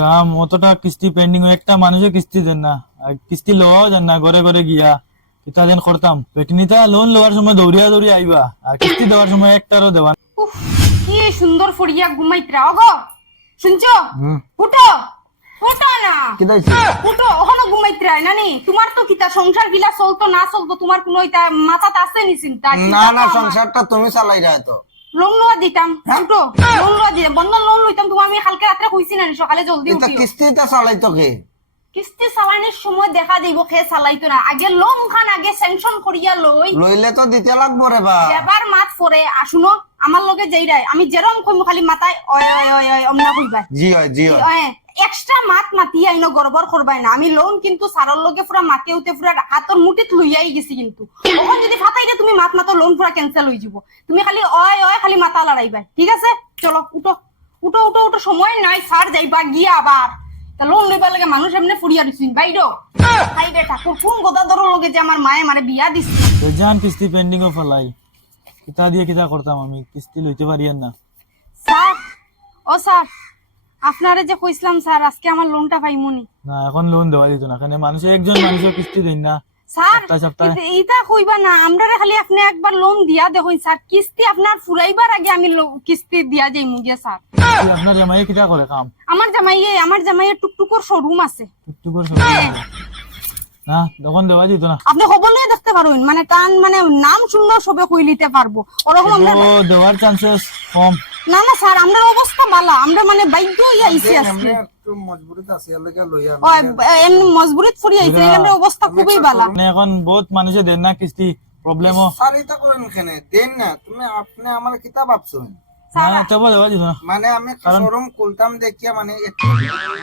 রাম অতটা কিস্তি পেন্ডিং একটা কিস্তি দেন না। আর কিস্তি লওয়াও দেন না ঘরে ঘরে গিয়া। কিতা দেন করতাম। পেটনিতা লোন লওয়ার সময় দৌড়িয়া দৌড়িয়া আইবা। আর কিস্তি দেওয়ার সময় একটারও দেওয়া কি সুন্দর ফড়িয়া ঘুমাইতরা অগো শুনছো? উঠো! উঠো না! উঠো ওখানে ঘুমাইতরা নানি। তোমার তো কিতা সংসার গিলা চলতো না চলতো তোমার কোনো মাথাত আছে নি চিন্তা না না সংসারটা তুমি চালাই রায় তো লোন লওয়া দিতাম উঠো লোন দিতাম বন্ধন লোন লইতাম তোমার আমি কালকে রাত্রে কইছি না সকালে জলদি কিস্তিটা চালাই কিস্তি চালানোর সময় দেখা দিব খে চালাইতো না। আগে লোন খান আগে স্যাংশন করিয়া লই লইলে তো দিতে লাগবো রে বা। এবার মাত পরে আসুনো আমার লগে যেই রায় আমি যেরম কইমু খালি মাথায় অয় অয় অয় অয় অমনা কইবা জি হয় জি হয় এক্সট্রা মাতি আইনো গড়বড় করবাই না। আমি লোন কিন্তু সারর লগে পুরা মাতে উঠে পুরা হাতর মুঠিত লইয়াই গেছি কিন্তু। তখন যদি ফাটাই তুমি মাত মাতো লোন পুরা ক্যান্সেল হয়ে যাব। তুমি খালি অয় অয় খালি মাথা লড়াইবা ঠিক আছে? চলো উঠো। উঠো উঠো উঠো সময় নাই সার যাইবা গিয়া আবার তা লোন লইবার লাগে মানুষ এমনি ফুরিয়া দিছিন বাইরো বাইরে ঠাকুর কোন গদা ধরো লগে যে আমার মায়ে মারে বিয়া দিছে? যান কিস্তি পেন্ডিং ও ফেলাই। কিতা দিয়ে কিতা করতাম আমি কিস্তি লইতে পারি না। স্যার ও স্যার আপনারে যে কইছিলাম স্যার আজকে আমার লোনটা পাইমুনি। না এখন লোন দেওয়া দিত না কারণ মানুষের একজন মানুষের কিস্তি দিন না। স্যার এইটা কইবা না আমরা খালি আপনি একবার লোন দিয়া দেখুন স্যার কিস্তি আপনার ফুরাইবার আগে আমি কিস্তি দিয়া যাই মুগিয়া স্যার। আপনার জামাই কিতা করে কাম? আমার জামাইয়ে আমার জামাইয়ের টুকটুকর শোরুম আছে। টুকটুক করে সবাই করে। না তখন দেওয়া দিত না। আপনি খবর লয়ে দেখতে পারবেন মানে টান মানে নাম শুনলেও সবে কই পারব। ওরকম আমরা দেওয়ার চান্সেস কম। না না স্যার আমরা অবস্থা ভালো। আমরা মানে বাধ্য হইয়া আইছি আজকে। মজবুরিত ফুরি আইছে আমরা অবস্থা খুবই বালা মানে এখন বহুত মানুষে দেন না কিস্তি প্রবলেম স্যার এটা করেন কেনে? দেন না তুমি আপনি আমার কিতাব ভাবছেন না মানে আমি শোরুম খুলতাম দেখিয়া মানে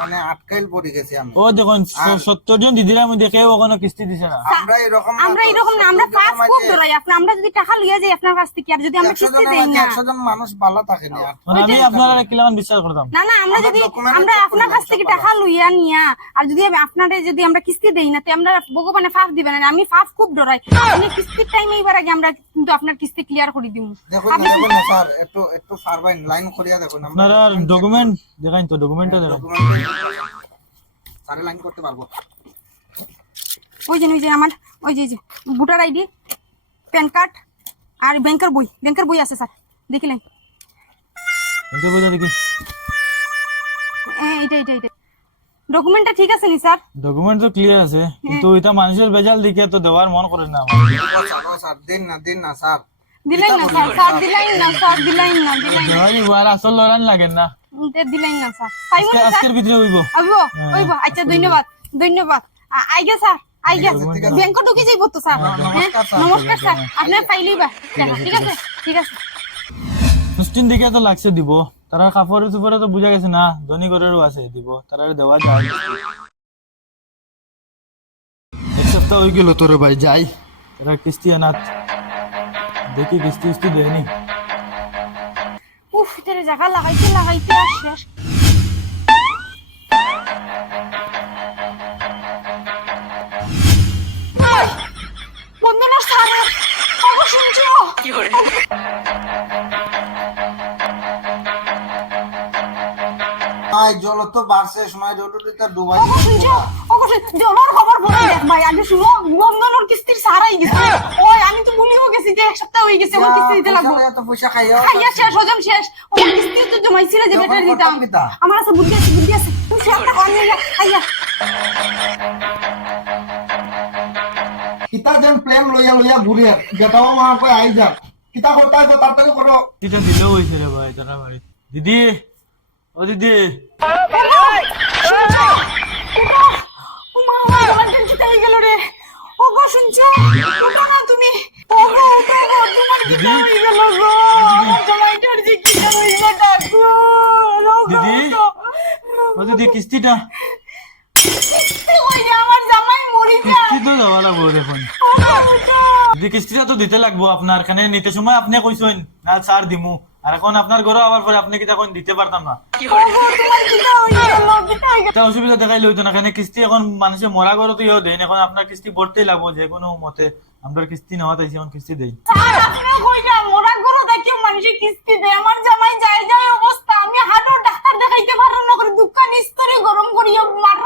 মানে আটকাইল পড়ে গেছি আমি। ও দেখুন সত্তর জন দিদিরা আমি দেখে ওখানে কিস্তি দিছে না। আমরা এরকম আমরা এরকম না আমরা 70 খুব ধরাই আপনি আমরা যদি টাকা লইয়া যাই আপনার কাছ থেকে আর যদি আমরা কিস্তি দেই না। 100 জন মানুষ ভালো থাকে না আমি আপনারা কিলামান বিশ্বাস করতাম। না না আমরা যদি আমরা আপনার কাছ থেকে টাকা লইয়া নিয়া আর যদি আপনারে যদি আমরা কিস্তি দেই না তো আমরা ভগবানে ফাফ দিবেন না আমি ফাফ খুব ডরাই কিস্তির টাইম এবার আগে আমরা কিন্তু আপনার কিস্তি ক্লিয়ার করে দিব দেখুন স্যার একটু একটু সার্ভাইন লাইন করিয়া দেখুন আমরা আপনারা ডকুমেন্ট দেখাইন তো ডকুমেন্টও দেখাইন সারে লাইন করতে পারব। ওই যে ওই যে আমার ওই যে ওই যে ভোটার আইডি প্যান কার্ড আর ব্যাংকের বই। ব্যাংকের বই আছে স্যার। দেখিলেন কিন্তু বোঝা দেখি। হ্যাঁ এইটা এইটা এইটা। ডকুমেন্টটা ঠিক আছে নি স্যার? ডকুমেন্ট তো ক্লিয়ার আছে কিন্তু এটা মানুষের বেজাল দিকে তো দেওয়ার মন করে না। আমার ও স্যার ও স্যার দিন না দিন না স্যার। দিলাই না স্যার স্যার দিলাই না স্যার দিলাই না দিলাই না। আর আসল লড়ান লাগে না। উম, দিলাই না স্যার। পাইব না আজকের ভিতরে হইব। আইব আইব আচ্ছা ধন্যবাদ ধন্যবাদ। আইগে স্যার আইগে। ব্যাংক ঢুকে যাইব তো স্যার। হ্যাঁ নমস্কার স্যার। আপনার পাইলেই বা। ঠিক আছে ঠিক আছে মুসলিম দিকে তো লাগছে দিব। তারা কাপড়ে চুপড়ে তো বুঝা গেছে না ধনী ঘরেরও আছে দিব। তারা দেওয়া যায়। এক সপ্তাহ হয়ে গেল তোর ভাই যাই। তারা কিস্তি আনাত দেখি কিস্তি কিস্তি দেয়নি। উফ তেরে জায়গা লাগাইতে লাগাইতে শেষ শুনছো? আই জল তো বাড়ছে সময় রোডটা ডুবাই অবশ্য শুনছো? জলর খবর বলে দেখ ভাই আগে শুনো বন্দনার কিস্তির সারাই গেছে। ওই আমি তো গেছি যে এক সপ্তাহ হয়ে গেছে আমার কিস্তি দিতে লাগবো এত পয়সা খাইয়া খাইয়া শেষ হজম শেষ। ও কিস্তি তো জমাইছিল যে বেটার দিতাম। আমার কাছে বুদ্ধি আছে বুদ্ধি আছে। তুমি সে একটা কর নিয়ে খাইয়া। কিতা যেন প্লেন লইয়া লইয়া ঘুরে যেটাও মা কই আই যা কিতা করতে হয় তার থেকে করো কিস্তিটা দিলেও হয়েছে রে ভাই তারা ভাই দিদি ও দিদি। শুনছো? ওটা না তুমি ও গো তোমার কি হয়ে গেল গো? আমার জামাইটার যে কি হয়ে গেল গো দিদি? ও দিদি কিস্তিটা? ওই যে আমার জামাই মরি কিস্তি তো দেওয়া লাগবো কিস্তিটা দিতে লাগবো আপনার এখানে নিতে সময় আপনি কইছেন। না ছাড় দিমু। আর এখন আপনার ঘরে আবার পরে আপনি কি তখন দিতে পারতাম না। হয়ে? এটা অসুবিধা দেখাই লইতো না কেন কিস্তি এখন মানুষে মরা ঘরে তো ইয়েও দেন এখন আপনার কিস্তি ভরতেই লাগবো যে কোনো মতে আমরা কিস্তি নেওয়া তাইছি এখন কিস্তি দেই। মোরা দেখিও মানুষে কিস্তি দেয় আমার জামাই যায় যায় অবস্থা আমি হাঁটো ডাক্তার দেখাইতে পারলাম না করে দোকান স্তরে তো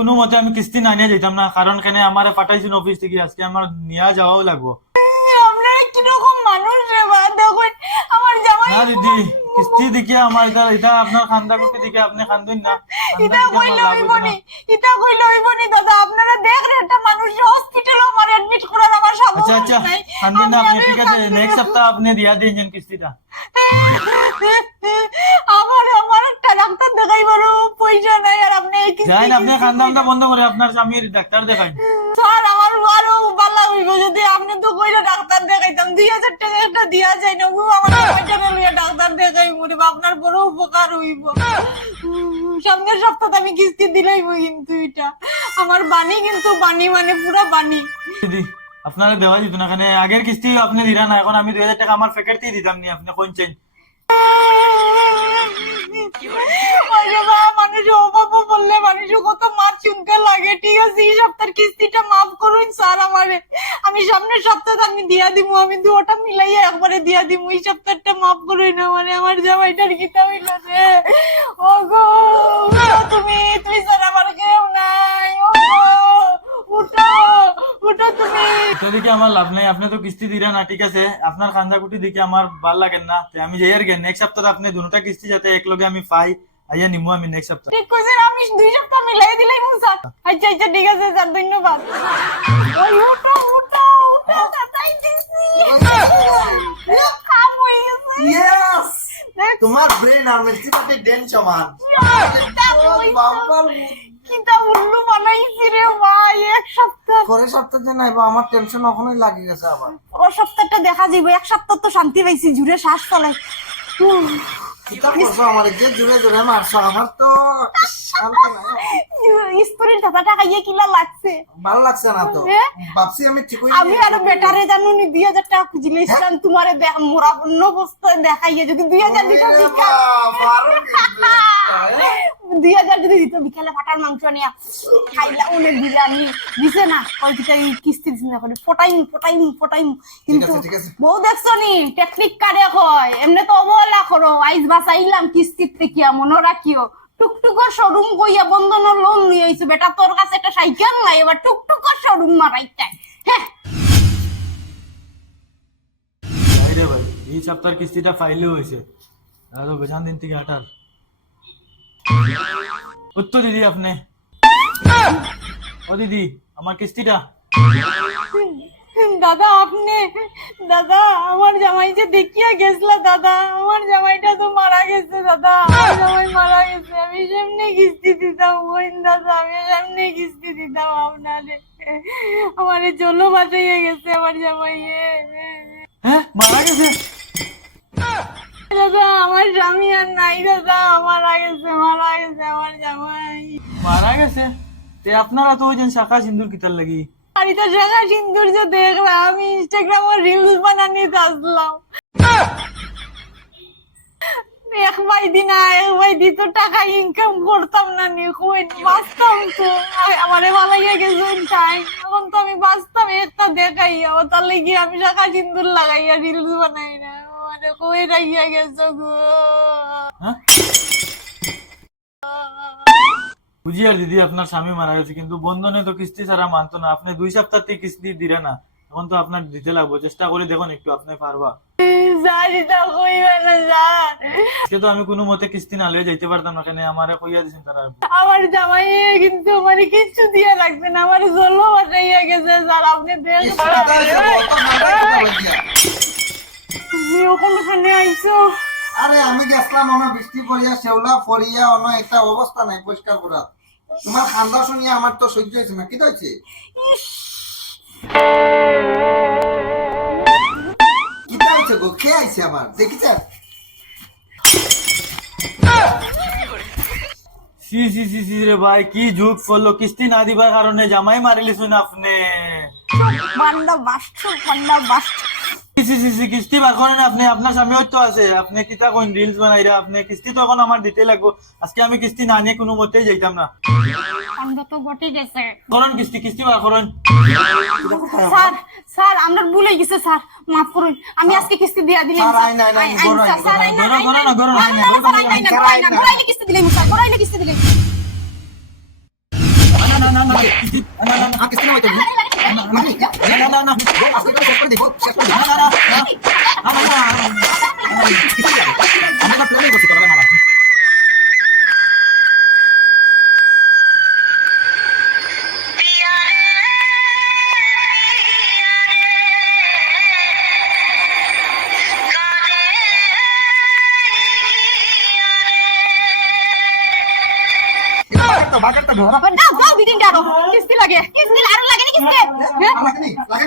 কোনো মতে আমি কিস্তি না নিয়ে যেতাম না কারণ কেন আমার পাঠাইছেন অফিস থেকে আজকে আমার নিয়ে যাওয়াও লাগবো। আপনারা কীরকম মানুষ রে বা দেখুন আমার জামাই না দিদি কিস্তি দিকে আমার এটা এটা আপনার খান্দা করতে দিকে আপনি খান্দুন না। খান্দা ইটা দিকে আমার কইলে হইব নি। ইটা কইলে হইব নি দাদা? আপনারা দেখেন একটা মানুষ হসপিটালে আমার অ্যাডমিট করার আমার সামর্থ্য আচ্ছা আচ্ছা খান্দুন না আপনি ঠিক আছে নেক্সট সপ্তাহ আপনি দিয়া দিয়েছেন কিস্তিটা। আমার একটা ডাক্তার দেখাইবার পয়সা নাই আর আপনি যাই আপনি খান্দামটা বন্ধ করে আপনার স্বামীর ডাক্তার দেখান স্যার আমার আরও ভালো হইব যদি আপনি তো কইলে ডাক্তার দেখাইতাম দুই হাজার টাকা একটা দিয়া যায় না ও আমার টাকা লইয়া ডাক্তার দেখাই মরে আপনার বড় উপকার হইব। সামনের সপ্তাহে আমি কিস্তি দিলাইব কিন্তু এটা। আমার বাণী কিন্তু বাণী মানে পুরা বাণী। দিদি আপনারা দেওয়া যেত না এখানে আগের কিস্তি আপনি দিরা না এখন আমি দুই হাজার টাকা আমার দিয়ে দিতাম নি আপনি কোনছেন ওরে কত লাগে, ঠিক আছে? এই সপ্তাহের কিস্তিটা মাফ করুন স্যার আমারে। আমি সপ্তাহে আমি দিয়া আমি দুটা মিলাইয়া একবারে দিয়া এই সপ্তাহটা মাফ করুন আমারে, আমার জামাইটার গীতা হইল ও গো তুমি তুমি স্যার কেউ নাই লাভ নাই কিস্তি না, ঠিক আছে? আপনার খান্দা কুটি আমার ভালো লাগেন না। আমি যাই আর নেক্সট সপ্তাহে আপনি দুটা কিস্তি যাতে একলগে আমি পাই। আইয়া নিমু আমি নেক্সট সপ্তাহ ঠিক কইছেন আমি দুই সপ্তাহ মিলাই দিলাই মু স্যার আচ্ছা আচ্ছা ঠিক আছে স্যার ধন্যবাদ। ওই উঠো উঠো উঠো তাই দিছি। কাম গেছে। ইয়েস দেখ, তোমার ব্রেন আর মেক্সিকোতে ডেন সমান। হইছে। উল্লু বানাইছি রে ভাই এক সপ্তাহ। পরের সপ্তাহে নাইবা আমার টেনশন ওখানেই লাগি গেছে আবার। ও সপ্তাহটা দেখা যাইব এক সপ্তাহ তো শান্তি পাইছি জুড়ে শ্বাস ফলাই কিতা করছ আমার যে জুড়ে জুড়ে মারছো আমার তো স্টোরির কথাটা খাইয়ে কিলা লাগছে। ভালো লাগছে না তো? ভাবছি আমি ঠিক হয়ে আমি আরও বেটারে জানো নি? দুই হাজার টাকা খুঁজলেছিলাম তোমারে দেখ মোরা অন্য বস্তু দেখাইয়ে যদি দুই হাজার দিত বিকাল দুই হাজার যদি দিত বিকালে ফাটার মাংস নিয়ে খাইলা অনেক বিরিয়ানি। দিছে না ওই কিস্তি দিছে না করে ফটাইম ফটাইম ফটাইম। কিন্তু বউ দেখছ নি টেকনিক কারে কয়? এমনি তো অবহেলা করো আইজ বাঁচাইলাম কিস্তির থেকে মনে রাখিও। টুকটুকর শোরুম কইয়া বন্ধনের লোন নিয়ে আইছো বেটা তোর কাছে একটা সাইকেল নাই এবার টুকটুকর শোরুম মারাইতে হ্যাঁ ভাই এই সপ্তাহের কিস্তিটা ফাইলেও হয়েছে আর তো বেচান দিন থেকে আটার উত্তর দিদি আপনি ও দিদি আমার কিস্তিটা দাদা আপনি দাদা আমার জামাই যে দেখিয়া গেছলা দাদা আমার জামাইটা তো মারা গেছে দাদা আমার জামাই মারা গেছে আমি সামনে কিস্তি দিতাম বোন দাদা আমি সামনে কিস্তি দিতাম আপনারে আমার জলো বাঁচাইয়া গেছে আমার জামাইয়ে হ্যাঁ মারা গেছে দাদা আমার স্বামী আর নাই দাদা মারা গেছে মারা গেছে আমার জামাই। মারা গেছে? তে আপনারা তো ওই শাখা সিন্দুর কিতার লাগি। আর এটা শাখা সিন্দুর যে দেখলাম আমি ইনস্টাগ্রামে রিলস বানানি আসলাম। এক দিন এক বাই দি তো টাকা ইনকাম করতাম না নি কই বাঁচতাম তো। আর আমারে ভালো লাগে তাই এখন তো আমি বাঁচতাম একটা দেখাই আবার তার লাগি আমি শাখা সিন্দুর লাগাইয়া রিলস বানাই না। কই রাইয়া গেছো গো হ্যাঁ বুঝি আর দিদি আপনার স্বামী মারা গেছে কিন্তু বন্ধনে তো কিস্তি ছাড়া মানতো না আপনি দুই সপ্তাহ থেকে কিস্তি দিলে না এখন তো আপনার দিতে লাগবো চেষ্টা করে দেখুন একটু আপনি পারবা জানি তো আমি কোনো মতে কিস্তি না লয়ে যাইতে পারতাম না কেন আমারে কইয়া দিছেন তারা আমার জামাই কিন্তু আমার কিচ্ছু দিয়ে রাখবে না আমার জলো বাসাইয়া গেছে স্যার আপনি তুমি ওখানে আইছো? আরে আমি গেছিলাম আমার বৃষ্টি পড়িয়া শেওলা পড়িয়া অন্য একটা অবস্থা নাই পরিষ্কার করা। তোমার খান্দা শুনিয়া আমার তো সহ্য হয়েছে না কি হয়েছে কি হয়েছে গো? কে আইছে আবার? সি সি সি সি রে ভাই কি যুগ ফলো কিস্তি না দিবার কারণে জামাই মারিলি শুন আপনি। বান্দা বাস্ট বান্দা বাস্ট কিস্তি বার করেন আপনি আপনার স্বামী তো আছে আপনি কিতা কোন রিলস বানাইরা আপনি কিস্তি তো এখন আমার দিতে লাগবো আজকে আমি কিস্তি না নিয়ে কোনো মতেই যাইতাম না তো বটে গেছে করেন কিস্তি কিস্তি বার করেন স্যার স্যার আমরা ভুলে গেছে স্যার মাফ করুন আমি আজকে কিস্তি দিয়া দিলাম স্যার, না, না, না, স্যার, আইন, স্যার, গরো, আইন, আইন, গরো, আইন, কিস্তি দিলাম স্যার গরো, আইন, কিস্তি দিলাম না না না না না না কিস্তি? না না না না। না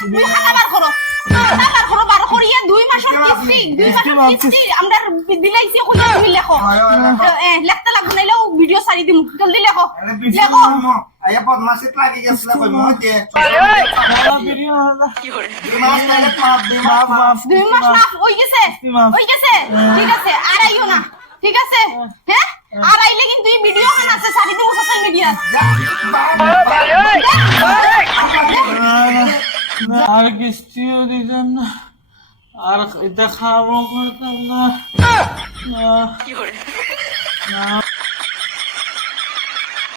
তুমি খাতা বার করো। খাতা বার করো বার করিয়ে দুই মাসের কিস্তি দুই মাসের কিস্তি আমরা দিলাইছি কইলে তুমি লেখো। লেখো। এ লেখতে লাগবে নাইলেও ভিডিও সারি দিমু জলদি লেখো। লাগি গেছিলে কই দুই মাস মাফ হই গেছে হই গেছে। ঠিক আছে আর আইও না। ঠিক আছে হ্যাঁ আর আইলে কিন্তু এই ভিডিও খান আছে সারি দিমু সোশ্যাল মিডিয়া আর কিস্তিও দিতাম না। আর এটা খাওয়াও করতাম না।